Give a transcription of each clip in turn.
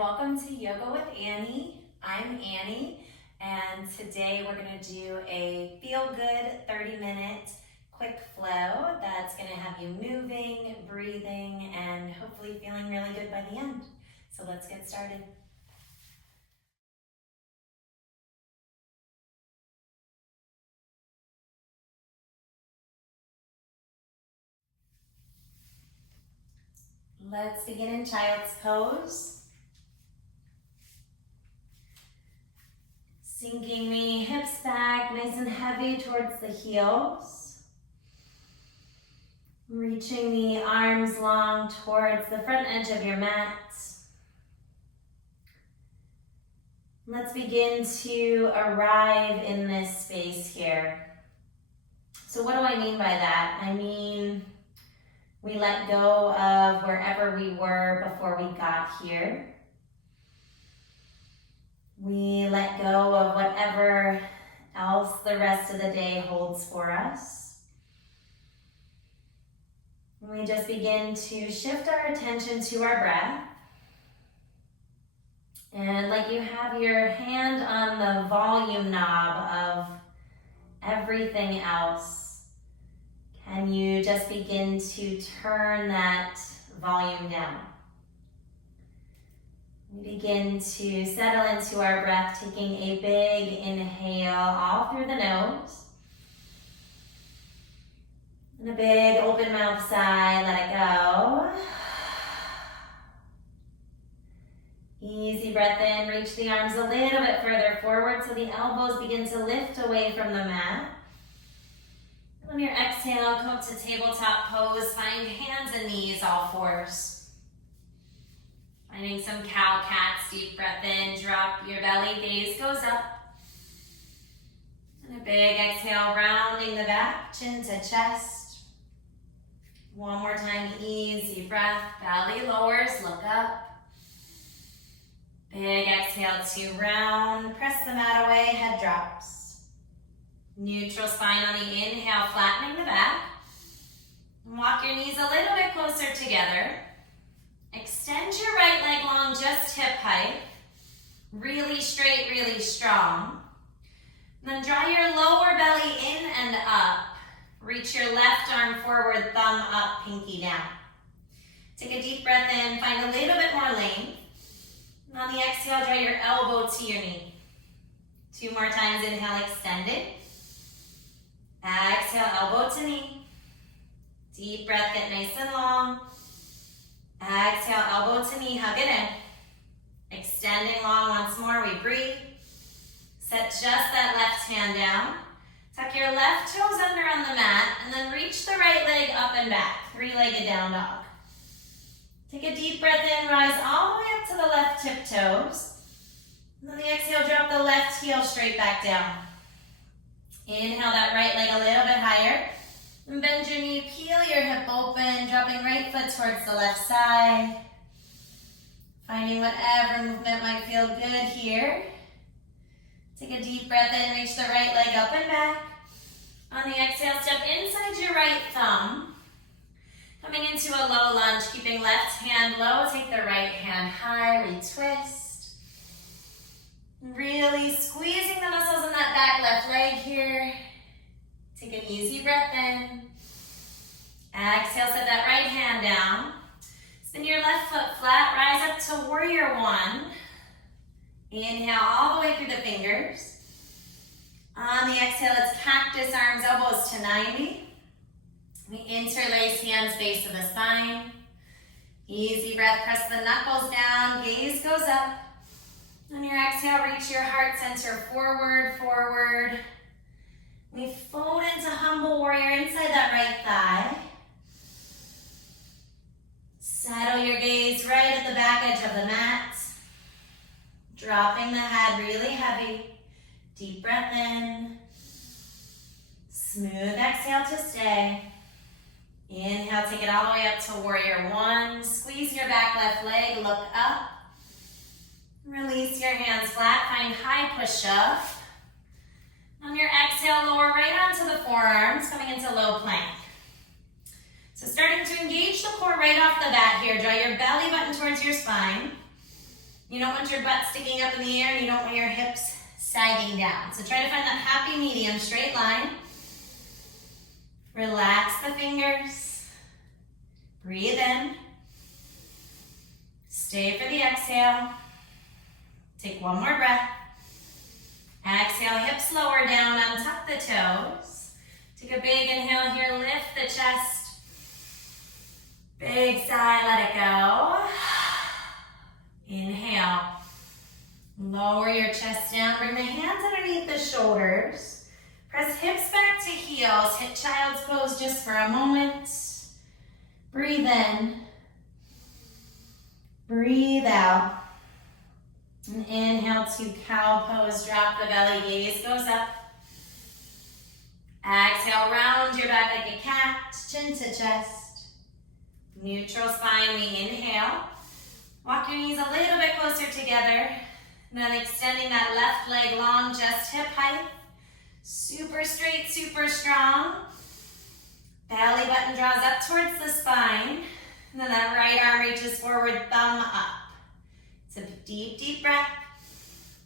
welcome to Yoga with Annie. I'm Annie, and today we're going to do a feel-good 30-minute quick flow that's going to have you moving, breathing, and hopefully feeling really good by the end. So let's get started. Let's begin in child's pose. Sinking the hips back nice and heavy towards the heels. Reaching the arms long towards the front edge of your mat. Let's begin to arrive in this space here. So what do I mean by that? I mean, we let go of wherever we were before we got here. We let go of whatever else the rest of the day holds for us. We just begin to shift our attention to our breath. And like you have your hand on the volume knob of everything else, can you just begin to turn that volume down? We begin to settle into our breath, taking a big inhale all through the nose. And a big open mouth sigh, let it go. Easy breath in, reach the arms a little bit further forward so the elbows begin to lift away from the mat. On your exhale, come up to tabletop pose, find hands and knees, all fours. Finding some cow cats, deep breath in, drop your belly, gaze goes up. And a big exhale, rounding the back, chin to chest. One more time, easy breath, belly lowers, look up. Big exhale to round, press the mat away, head drops. Neutral spine on the inhale, flattening the back. Walk your knees a little bit closer together. Extend your right leg long, just hip height. Really straight, really strong. Then draw your lower belly in and up. Reach your left arm forward, thumb up, pinky down. Take a deep breath in, find a little bit more length. And on the exhale, draw your elbow to your knee. 2 more times, inhale, extend it. Exhale, elbow to knee. Deep breath, get nice and long. Exhale, elbow to knee, hug it in. Extending long once more, we breathe. Set just that left hand down. Tuck your left toes under on the mat, and then reach the right leg up and back, 3-legged down dog. Take a deep breath in, rise all the way up to the left tiptoes. And on the exhale, drop the left heel straight back down. Inhale that right leg a little bit higher. And bend your knee, peel your hip open, dropping right foot towards the left side. Finding whatever movement might feel good here. Take a deep breath in, reach the right leg up and back. On the exhale, step inside your right thumb. Coming into a low lunge, keeping left hand low, take the right hand high, retwist. Really squeezing the muscles in that back left leg here. Take an easy breath in. Exhale, set that right hand down. Spin your left foot flat, rise up to warrior one. Inhale all the way through the fingers. On the exhale, it's cactus arms, elbows to 90. We interlace hands, base of the spine. Easy breath, press the knuckles down, gaze goes up. On your exhale, reach your heart center forward, forward. We fold into humble warrior inside that right thigh. Settle your gaze right at the back edge of the mat. Dropping the head really heavy. Deep breath in. Smooth exhale to stay. Inhale, take it all the way up to warrior one. Squeeze your back left leg, look up. Release your hands flat, find high push-up. On your exhale, lower right onto the forearms, coming into low plank. So starting to engage the core right off the bat here. Draw your belly button towards your spine. You don't want your butt sticking up in the air, and you don't want your hips sagging down. So try to find that happy medium, straight line. Relax the fingers. Breathe in. Stay for the exhale. Take one more breath. Exhale, hips lower down, untuck the toes. Take a big inhale here, lift the chest. Big sigh, let it go. Inhale. Lower your chest down, bring the hands underneath the shoulders. Press hips back to heels, hit child's pose just for a moment. Breathe in. Breathe out. And inhale to cow pose, drop the belly, gaze goes up. Exhale, round your back like a cat, chin to chest. Neutral spine, we inhale. Walk your knees a little bit closer together. Then extending that left leg long, just hip height. Super straight, super strong. Belly button draws up towards the spine. And then that right arm reaches forward, thumb up. It's a deep, deep breath.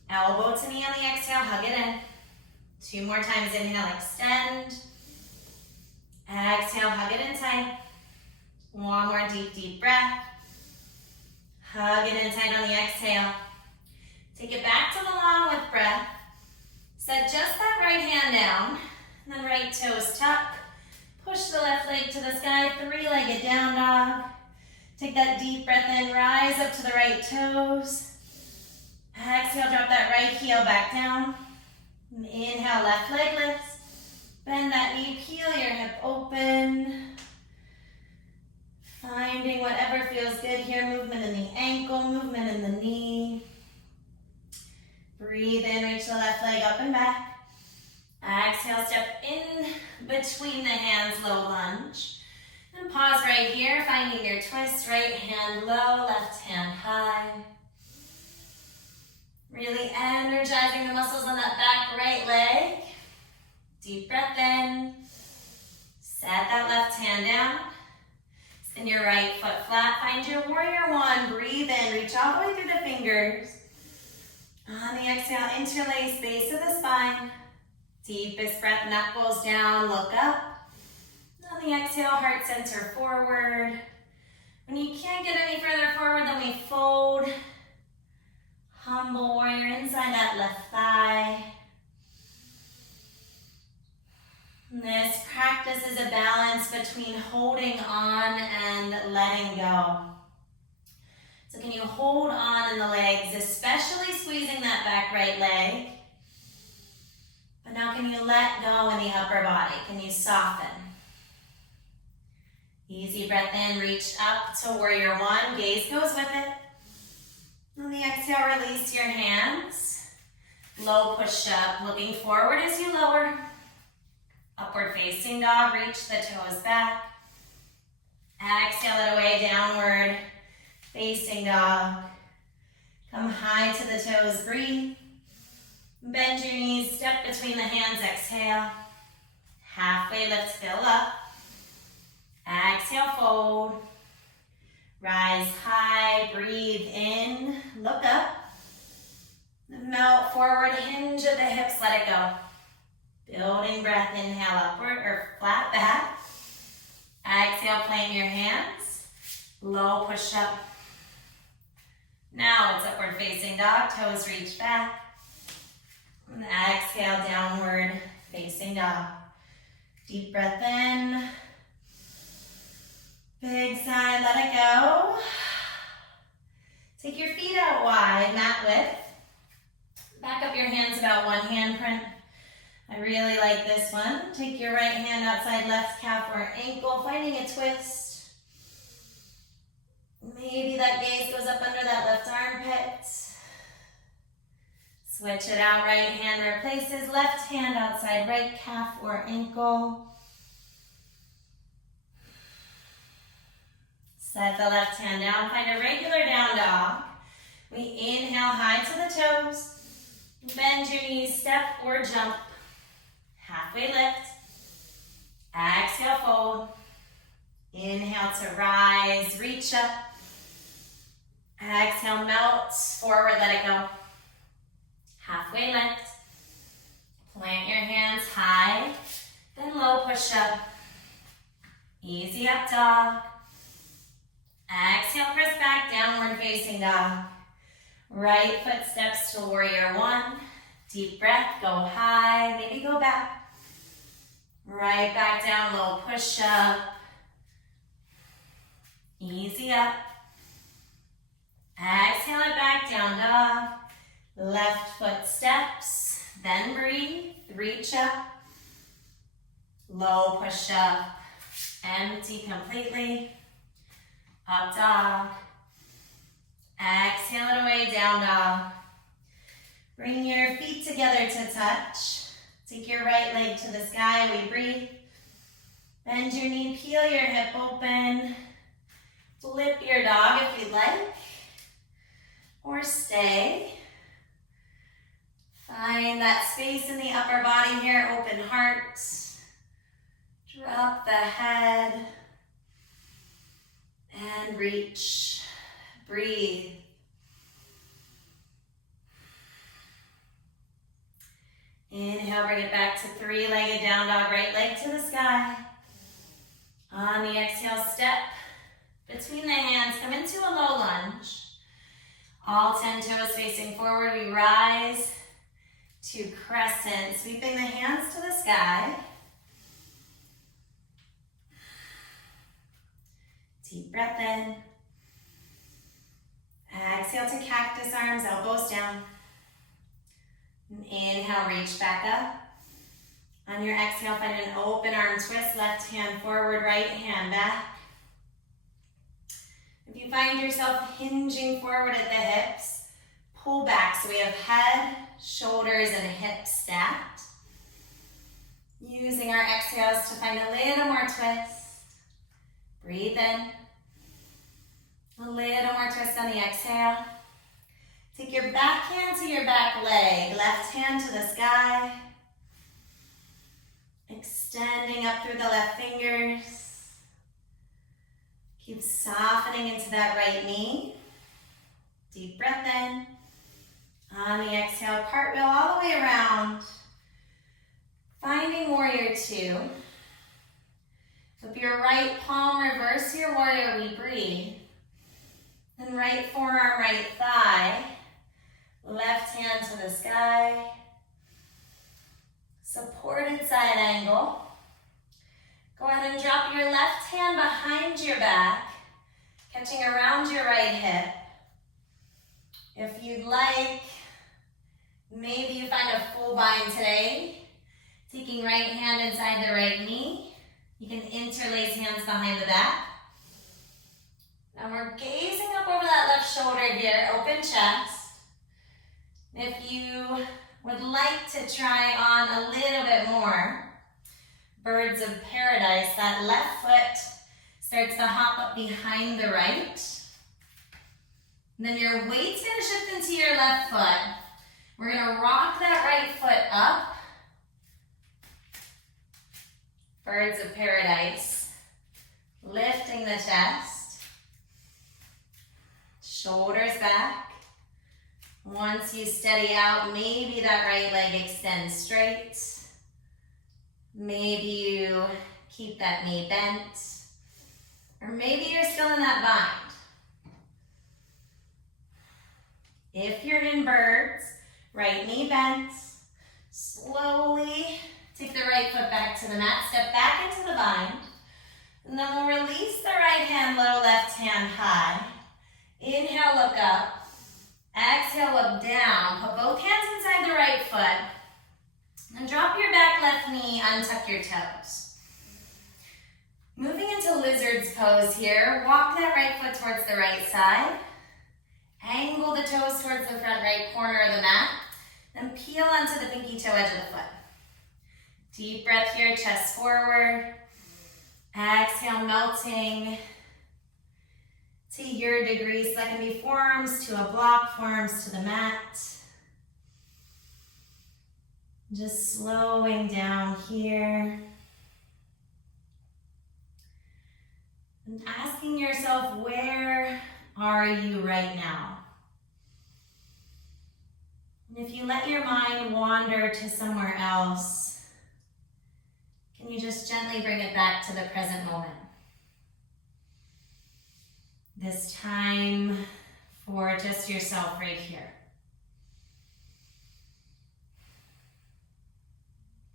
Elbow to knee on the exhale, hug it in. 2 more times, inhale, extend. Exhale, hug it in tight. 1 more deep, deep breath. Hug it in tight on the exhale. Take it back to the long with breath. Set just that right hand down. And then right toes tuck. Push the left leg to the sky, 3-legged down dog. Take that deep breath in, rise up to the right toes. Exhale, drop that right heel back down. And inhale, left leg lifts. Bend that knee, peel your hip open. Finding whatever feels good here. Movement in the ankle, movement in the knee. Breathe in, reach the left leg up and back. Exhale, step in between the hands, low lunge. And pause right here, finding your twist. Right hand low, left hand high. Really energizing the muscles on that back right leg. Deep breath in. Set that left hand down. Send your right foot flat. Find your warrior 1. Breathe in, reach all the way through the fingers. On the exhale, interlace base of the spine. Deepest breath, knuckles down, look up. On the exhale, heart center forward. When you can't get any further forward, then we fold. Humble warrior inside that left thigh. And this practice is a balance between holding on and letting go. So can you hold on in the legs, especially squeezing that back right leg? But now can you let go in the upper body? Can you soften? Easy breath in, reach up to warrior 1. Gaze goes with it. On the exhale, release your hands. Low push up, looking forward as you lower. Upward facing dog, reach the toes back. Exhale it away, downward facing dog. Come high to the toes, breathe. Bend your knees, step between the hands, exhale. Halfway lift, fill up. Exhale, fold. Rise high, breathe in, look up. Melt forward, hinge at the hips, let it go. Building breath, inhale upward or flat back. Exhale, plant your hands. Low push up. Now it's upward facing dog, toes reach back. And exhale, downward facing dog. Deep breath in. Big sigh, let it go. Take your feet out wide, mat width. Back up your hands about 1 handprint. I really like this one. Take your right hand outside left calf or ankle, finding a twist. Maybe that gaze goes up under that left armpit. Switch it out, right hand replaces left hand outside right calf or ankle. Set the left hand down, find a regular down dog. We inhale high to the toes. Bend your knees, step or jump. Halfway lift. Exhale, fold. Inhale to rise, reach up. Exhale, melt out, forward, let it go. Halfway lift. Plant your hands high, then low push up. Easy up dog. Exhale, press back, downward facing dog. Right foot steps to warrior one. Deep breath, go high, maybe go back. Right back down, low push up. Easy up. Exhale it back, down dog. Left foot steps, then breathe, reach up. Low push up, empty completely. Up dog. Exhale it away, down dog. Bring your feet together to touch. Take your right leg to the sky, we breathe. Bend your knee, peel your hip open. Flip your dog if you'd like. Or stay. Find that space in the upper body here, open heart. Drop the head. And reach. Breathe. Inhale, bring it back to three-legged down dog, right leg to the sky. On the exhale, step between the hands, come into a low lunge. All 10 toes facing forward, we rise to crescent, sweeping the hands to the sky. Deep breath in. Exhale to cactus arms, elbows down. Inhale, reach back up. On your exhale, find an open arm twist, left hand forward, right hand back. If you find yourself hinging forward at the hips, pull back. So we have head, shoulders, and hips stacked. Using our exhales to find a little more twist. Breathe in. A little more twist on the exhale. Take your back hand to your back leg, left hand to the sky. Extending up through the left fingers. Keep softening into that right knee. Deep breath in. On the exhale, cartwheel all the way around. Finding warrior two. Flip your right palm, reverse your warrior, we breathe. Then right forearm, right thigh. Left hand to the sky. Supported side angle. Go ahead and drop your left hand behind your back, catching around your right hip. If you'd like, maybe you find a full bind today. Taking right hand inside the right knee. You can interlace hands behind the back. Now we're gazing up over that left shoulder here, open chest. If you would like to try on a little bit more, birds of paradise, that left foot starts to hop up behind the right. And then your weight's gonna shift into your left foot. We're gonna rock that right foot up. Birds of paradise. Lifting the chest. Shoulders back. Once you steady out, maybe that right leg extends straight. Maybe you keep that knee bent. Or maybe you're still in that bind. If you're in birds, right knee bent. Slowly take the right foot back to the mat. Step back into the bind. And then we'll release the right hand, low, left hand high. Inhale, look up. Exhale, look down. Put both hands inside the right foot. And drop your back left knee, untuck your toes. Moving into lizard's pose here. Walk that right foot towards the right side. Angle the toes towards the front right corner of the mat. Then peel onto the pinky toe edge of the foot. Deep breath here, chest forward. Exhale, melting to your degree. So that can be forearms to a block, forearms to the mat. Just slowing down here. And asking yourself, where are you right now? And if you let your mind wander to somewhere else, can you just gently bring it back to the present moment? This time for just yourself right here.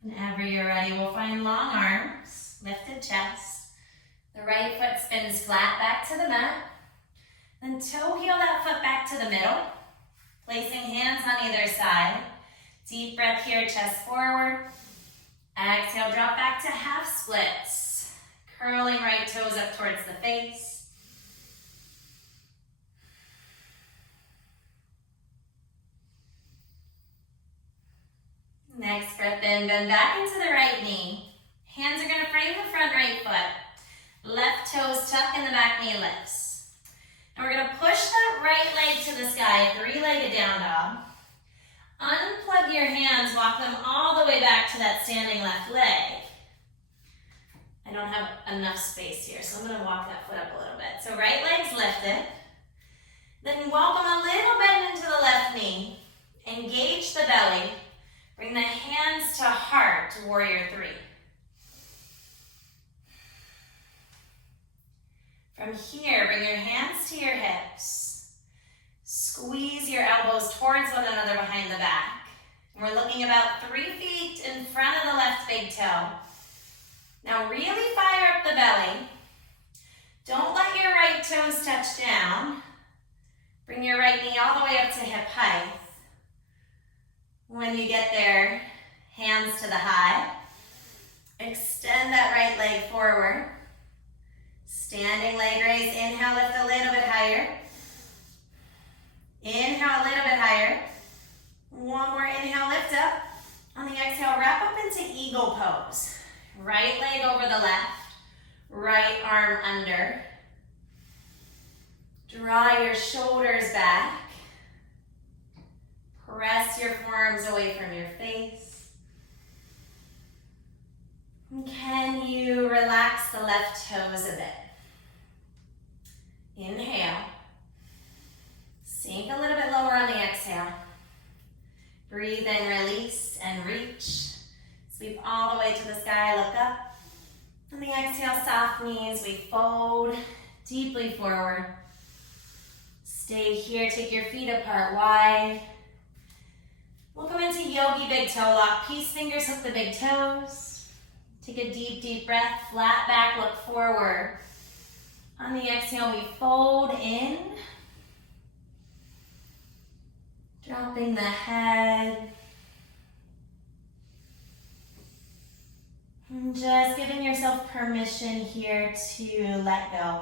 Whenever you're ready, we'll find long arms, lifted chest. The right foot spins flat back to the mat. Then toe heel that foot back to the middle. Placing hands on either side. Deep breath here, chest forward. Exhale, drop back to half splits. Curling right toes up towards the face. Next breath in, bend back into the right knee. Hands are going to frame the front right foot. Left toes tuck and the back knee lifts. And we're going to push that right leg to the sky, three-legged down dog. Unplug your hands, walk them all the way back to that standing left leg. I don't have enough space here, so I'm going to walk that foot up a little bit. So right leg's lifted. Then welcome a little bend into the left knee. Engage the belly. Bring the hands to heart, warrior three. From here, bring your hands to your hips. Squeeze your elbows towards one another behind the back. And we're looking about 3 feet in front of the left big toe. Now really fire up the belly. Don't let your right toes touch down. Bring your right knee all the way up to hip height. When you get there, hands to the high. Extend that right leg forward. Standing leg raise, inhale, lift a little bit higher. Inhale a little bit higher. One more inhale, lift up. On the exhale, wrap up into eagle pose. Right leg over the left, right arm under. Draw your shoulders back. Press your forearms away from your face. And can you relax the left toes a bit? Inhale. Sink a little bit lower on the exhale. Breathe in, release, and reach. Sweep all the way to the sky, look up. On the exhale, soft knees, we fold deeply forward. Stay here, take your feet apart wide. We'll come into yogi big toe lock. Peace fingers hook the big toes. Take a deep, deep breath. Flat back, look forward. On the exhale, we fold in. Dropping the head. And just giving yourself permission here to let go.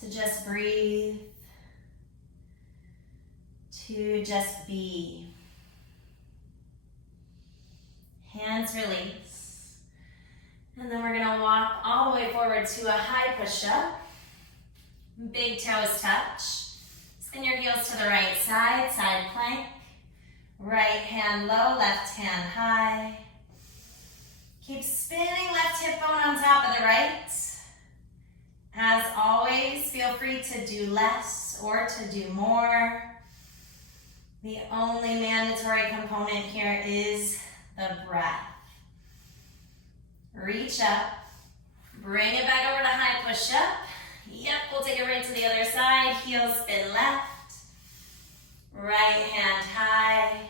To just breathe. To just be. Hands release. And then we're gonna walk all the way forward to a high push-up. Big toes touch. Spin your heels to the right side, side plank. Right hand low, left hand high. Keep spinning left hip bone on top of the right. As always, feel free to do less or to do more. The only mandatory component here is the breath. Reach up, bring it back over to high push-up. Yep, we'll take it right to the other side. Heel spin left, right hand high.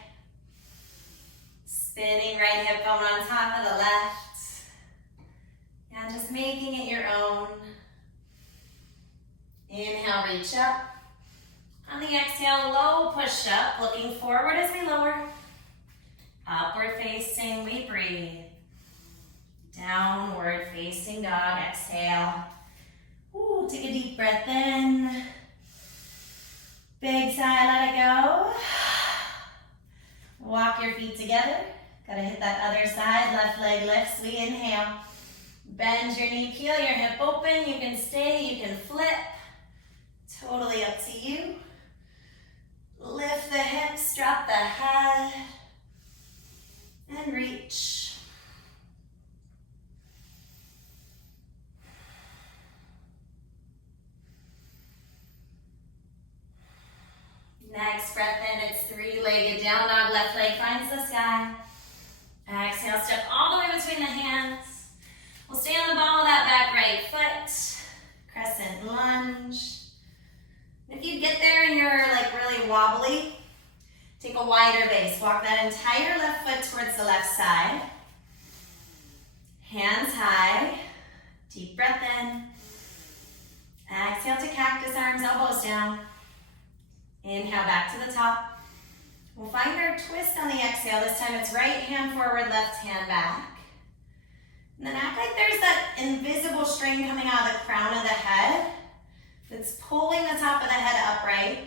Spinning right hip bone on top of the left. And just making it your own. Inhale, reach up. On the exhale, low push up, looking forward as we lower. Upward facing, we breathe. Downward facing dog, exhale. Ooh, take a deep breath in. Big sigh, let it go. Walk your feet together. Gotta hit that other side, left leg lifts, we inhale. Bend your knee, peel your hip open. You can stay, you can flip. Totally up to you. Lift the hips, drop the head, and reach. Next breath in, Three-legged down dog, left leg finds the sky. Exhale, step all the way between the hands. We'll stay on the ball of that back right foot. Crescent lunge. If you get there and you're like really wobbly, take a wider base. Walk that entire left foot towards the left side. Hands high. Deep breath in. Exhale to cactus arms, elbows down. Inhale back to the top. We'll find our twist on the exhale. This time it's right hand forward, left hand back. And then act like there's that invisible string coming out of the crown of the head that's pulling the top of the head upright.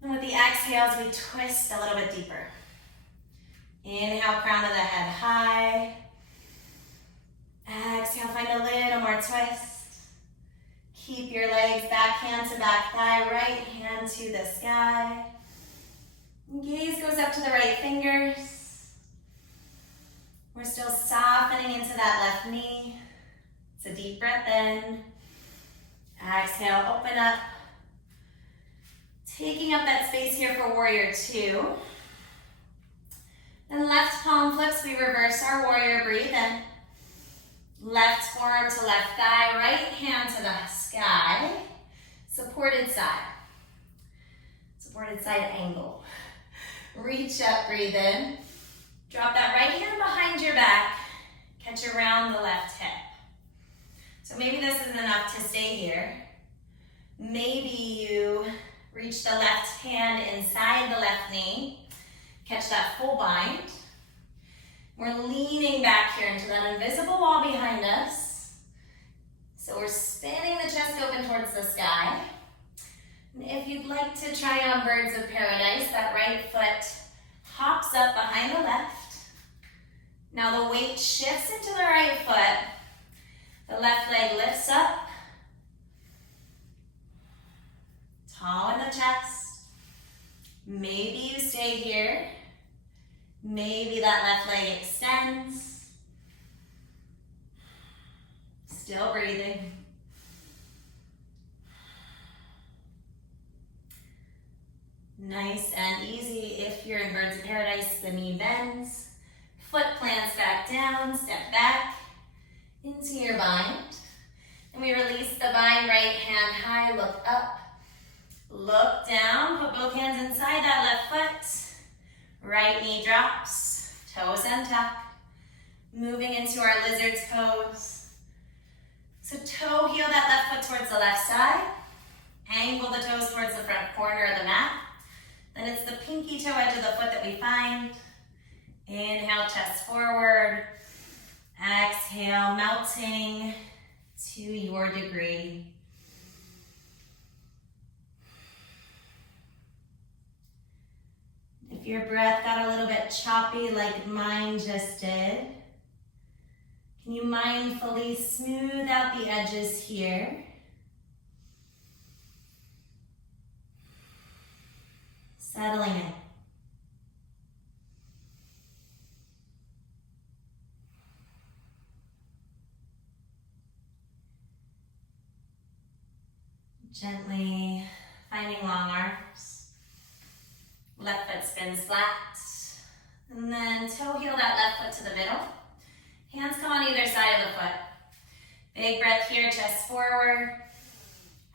And with the exhales, we twist a little bit deeper. Inhale, crown of the head high. Exhale, find a little more twist. Keep your legs back hand to back thigh, right hand to the sky. Gaze goes up to the right fingers. We're still softening into that left knee. It's a deep breath in. Exhale, open up. Taking up that space here for warrior two. Then left palm flips, we reverse our warrior, breathe in. Left forearm to left thigh, right hand to the sky. Supported side. Supported side angle. Reach up, breathe in. Drop that right hand behind your back. Catch around the left hip. So maybe this isn't enough to stay here. Maybe you reach the left hand inside the left knee. Catch that full bind. We're leaning back here into that invisible wall behind us. So we're spinning the chest open towards the sky. And if you'd like to try on birds of paradise, that right foot hops up behind the left. Now the weight shifts into the right foot. The left leg lifts up. Tall in the chest. Maybe you stay here. Maybe that left leg extends. Still breathing. Nice and easy. If you're in birds of paradise, the knee bends. Foot plants back down, step back into your bind. And we release the bind, right hand high, look up. Look down, put both hands inside that left foot. Right knee drops, toes untuck. Moving into our lizard's pose. So toe heel that left foot towards the left side. Angle the toes towards the front corner of the mat. Then it's the pinky toe edge of the foot that we find. Inhale, chest forward. Exhale, melting to your degree. If your breath got a little bit choppy like mine just did, can you mindfully smooth out the edges here? Settling in. Gently finding long arms. Left foot spins flat. And then toe heel that left foot to the middle. Hands come on either side of the foot. Big breath here, chest forward.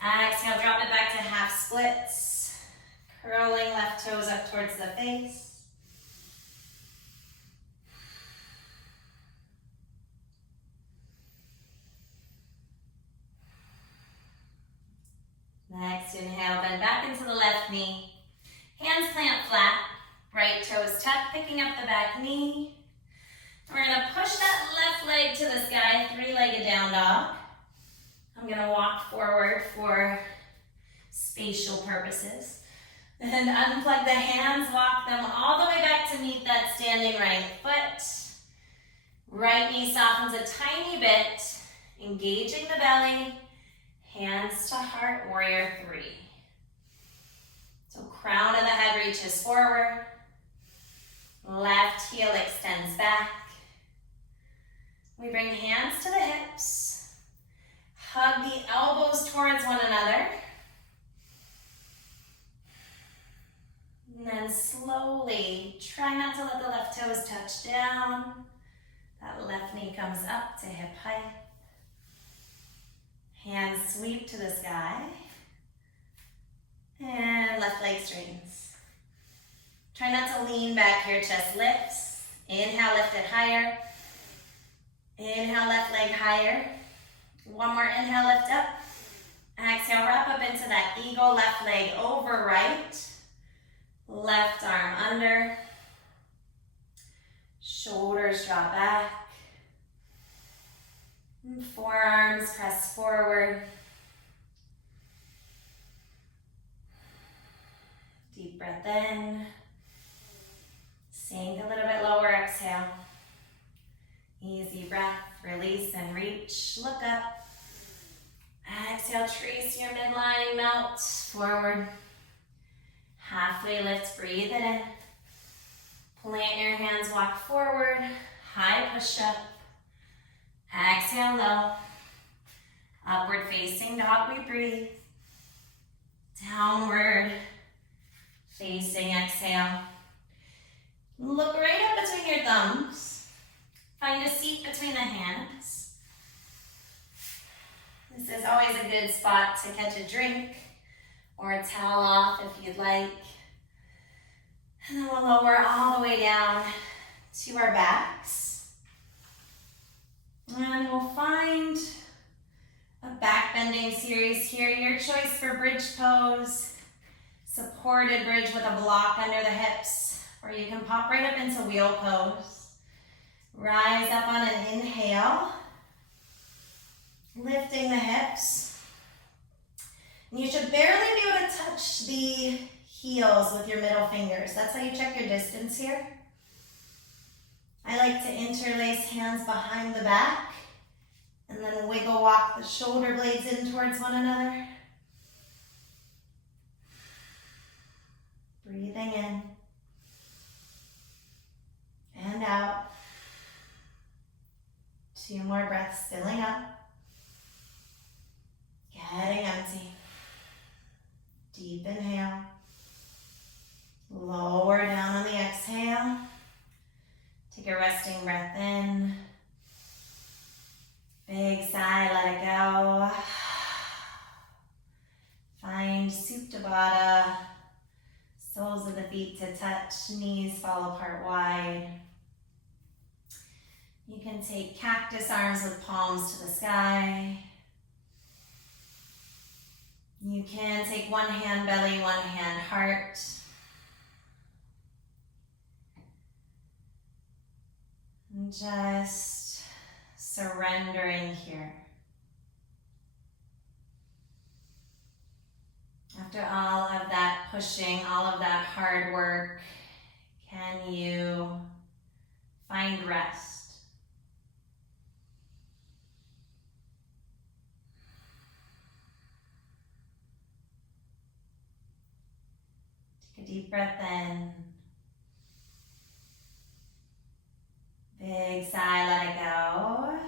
Exhale, drop it back to half splits. Curling left toes up towards the face. Next, inhale, bend back into the left knee. Hands plant flat, right toes tucked, picking up the back knee. We're gonna push that left leg to the sky, three-legged down dog. I'm gonna walk forward for spatial purposes. And unplug the hands, walk them all the way back to meet that standing right foot. Right knee softens a tiny bit, engaging the belly. Hands to heart, warrior three. So crown of the head reaches forward. Left heel extends back. We bring hands to the hips. Hug the elbows towards one another. And then slowly. Try not to let the left toes touch down. That left knee comes up to hip height. Hands sweep to the sky. And left leg straightens. Try not to lean back, your chest lifts. Inhale, lift it higher. Inhale, left leg higher. One more inhale, lift up. Exhale, wrap up into that eagle, left leg over right. Left arm under. Shoulders drop back. Forearms press forward. Deep breath in. Sink a little bit lower, exhale. Easy breath, release and reach. Look up. Exhale, trace your midline, melt forward. Halfway lift, breathe it in. Plant your hands, walk forward. High push up. Exhale, low. Upward facing dog, we breathe. Downward facing, exhale. Look right up between your thumbs. Find a seat between the hands. This is always a good spot to catch a drink or a towel off if you'd like. And then we'll lower all the way down to our backs. And we'll find a back bending series here. Your choice for bridge pose. Supported bridge with a block under the hips. Or you can pop right up into wheel pose. Rise up on an inhale. Lifting the hips. And you should barely be able to touch the heels with your middle fingers. That's how you check your distance here. I like to interlace hands behind the back and then wiggle walk the shoulder blades in towards one another. Breathing in and out. 2 more breaths, filling up. Getting empty. Deep inhale. Lower down on the exhale. Take a resting breath in. Big sigh, let it go. Find Supta Baddha. Soles of the feet to touch, knees fall apart wide. You can take cactus arms with palms to the sky. You can take one hand belly, one hand heart. And just surrendering here. After all of that pushing, all of that hard work, can you find rest? Take a deep breath in. Big sigh, let it go.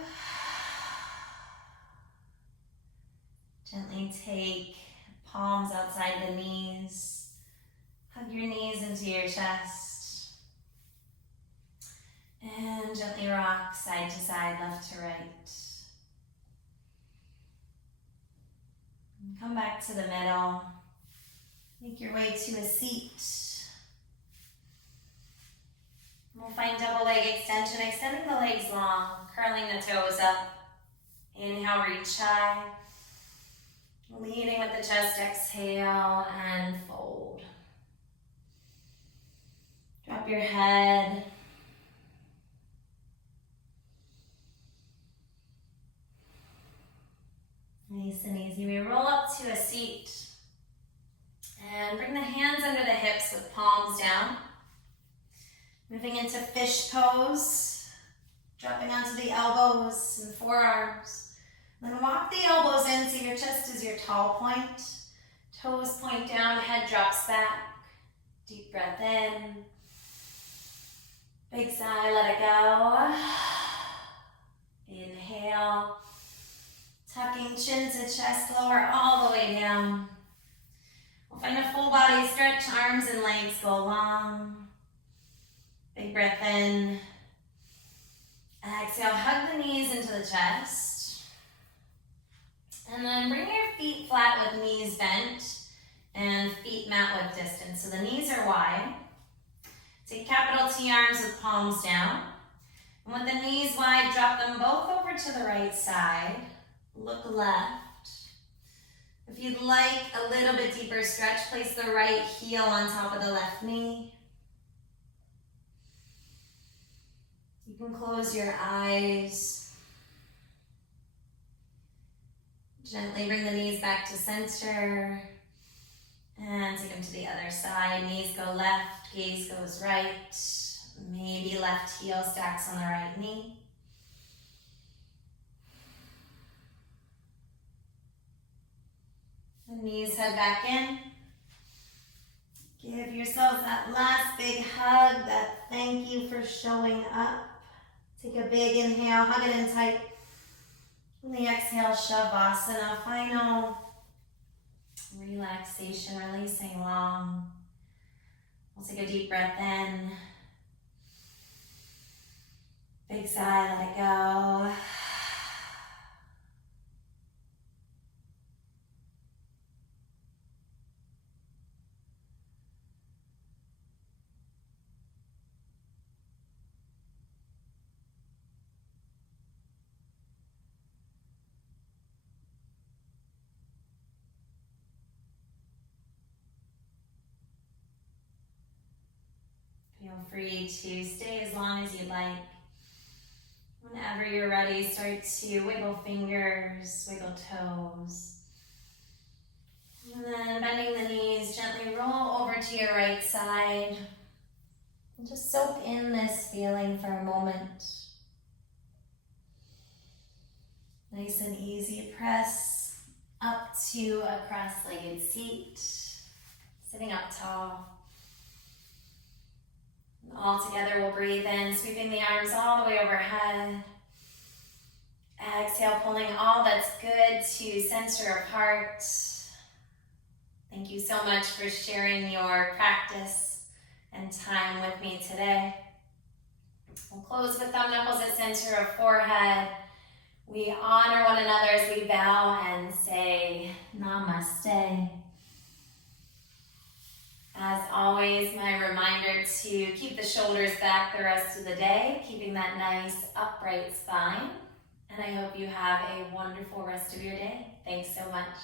Gently take palms outside the knees. Hug your knees into your chest. And gently rock side to side, left to right. And come back to the middle. Make your way to a seat. We'll find double leg extension, extending the legs long, curling the toes up. Inhale, reach high. Leading with the chest, exhale and fold. Drop your head. Nice and easy. We roll up to a seat and bring the hands under the hips with palms down. Moving into fish pose, dropping onto the elbows and forearms. Then walk the elbows in so your chest is your tall point. Toes point down, head drops back. Deep breath in. Big sigh, let it go. Inhale. Tucking chin to chest, lower all the way down. We'll find a full body stretch, arms and legs go long. Big breath in. Exhale, hug the knees into the chest. And then bring your feet flat with knees bent and feet mat width distance. So the knees are wide. Take capital T arms with palms down. And with the knees wide, drop them both over to the right side. Look left. If you'd like a little bit deeper stretch, place the right heel on top of the left knee. You can close your eyes. Gently bring the knees back to center. And take them to the other side. Knees go left, gaze goes right. Maybe left heel stacks on the right knee. The knees head back in. Give yourselves that last big hug, that thank you for showing up. Take a big inhale, hug it in tight. On the exhale, Shavasana, final relaxation, releasing long. We'll take a deep breath in. Big sigh, let it go. Feel free to stay as long as you'd like. Whenever you're ready, start to wiggle fingers, wiggle toes. And then bending the knees, gently roll over to your right side. And just soak in this feeling for a moment. Nice and easy. Press up to a cross-legged seat. Sitting up tall. All together, we'll breathe in, sweeping the arms all the way overhead. Exhale, pulling all that's good to center of heart. Thank you so much for sharing your practice and time with me today. We'll close with thumb knuckles at center of forehead. We honor one another as we bow and say namaste. As always, my reminder to keep the shoulders back the rest of the day, keeping that nice upright spine. And I hope you have a wonderful rest of your day. Thanks so much.